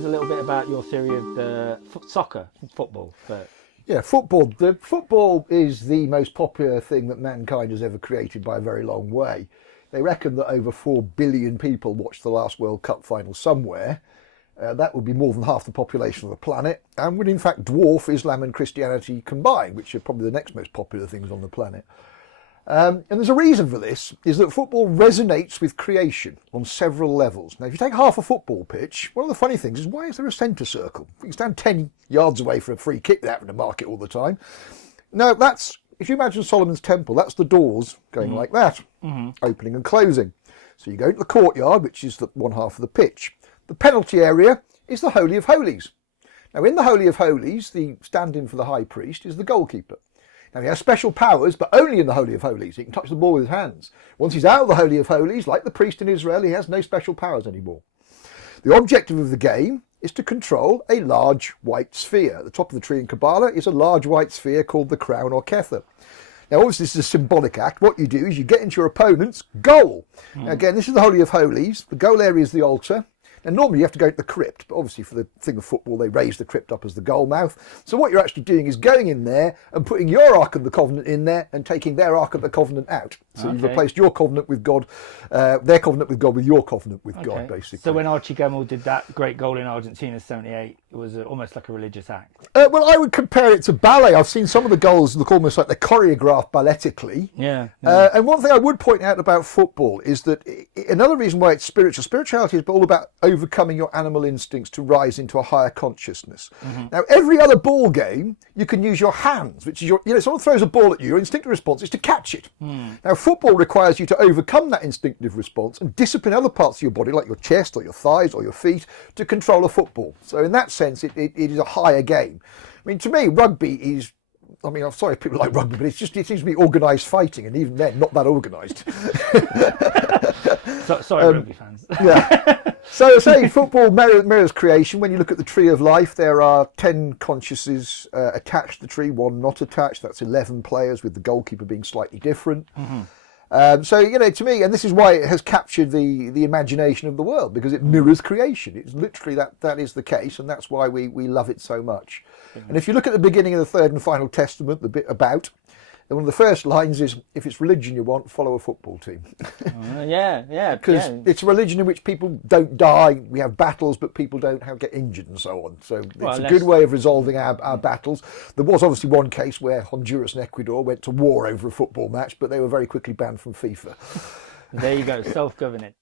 us a little bit about your theory of the football. Yeah, football. Football is the most popular thing that mankind has ever created by a very long way. They reckon that over 4 billion people watched the last World Cup final somewhere. That would be more than half the population of the planet, and would in fact dwarf Islam and Christianity combined, which are probably the next most popular things on the planet. And there's a reason for this, is that football resonates with creation on several levels. Now, if you take half a football pitch, one of the funny things is, why is there a centre circle? You can stand 10 yards away for a free kick without having to mark it all the time. No, that's, if you imagine Solomon's Temple, that's the doors going like that, opening and closing. So you go into the courtyard, which is the one half of the pitch. The penalty area is the Holy of Holies. Now, in the Holy of Holies, the stand-in for the high priest is the goalkeeper. Now, he has special powers, but only in the Holy of Holies. He can touch the ball with his hands. Once he's out of the Holy of Holies, like the priest in Israel, he has no special powers anymore. The objective of the game is to control a large white sphere. At the top of the tree in Kabbalah is a large white sphere called the crown or kether. Now, obviously, this is a symbolic act. What you do is you get into your opponent's goal. Now, again, this is the Holy of Holies. The goal area is the altar. And normally you have to go to the crypt, but obviously for the thing of football, they raise the crypt up as the goal mouth. So what you're actually doing is going in there and putting your Ark of the Covenant in there and taking their Ark of the Covenant out. So you've replaced your covenant with God, their covenant with God with your covenant with God, basically. So when Archie Gemmell did that great goal in Argentina 78, it was almost like a religious act. Well, I would compare it to ballet. I've seen some of the goals look almost like they're choreographed balletically. Yeah. And one thing I would point out about football is that another reason why it's spiritual. Spirituality is all about overcoming your animal instincts to rise into a higher consciousness. Now, every other ball game, you can use your hands, which is someone throws a ball at you, your instinctive response is to catch it. Now, football requires you to overcome that instinctive response and discipline other parts of your body, like your chest or your thighs or your feet, to control a football. So in that sense, it is a higher game. I mean, to me, rugby is, I mean, I'm sorry if people like rugby, but it seems to be organised fighting, and even then, not that organised. Sorry, rugby fans. Yeah. So, say football mirrors creation. When you look at the tree of life, there are 10 consciences attached to the tree, one not attached. That's 11 players, with the goalkeeper being slightly different. So, to me, and this is why it has captured the imagination of the world, because it mirrors creation. It's literally that is the case, and that's why we love it so much. And if you look at the beginning of the Third and Final Testament, the bit about, and one of the first lines is, if it's religion you want, follow a football team. Yeah. Because it's a religion in which people don't die, we have battles, but people don't get injured and so on. So it's a good way of resolving our battles. There was obviously one case where Honduras and Ecuador went to war over a football match, but they were very quickly banned from FIFA. There you go, self-governing.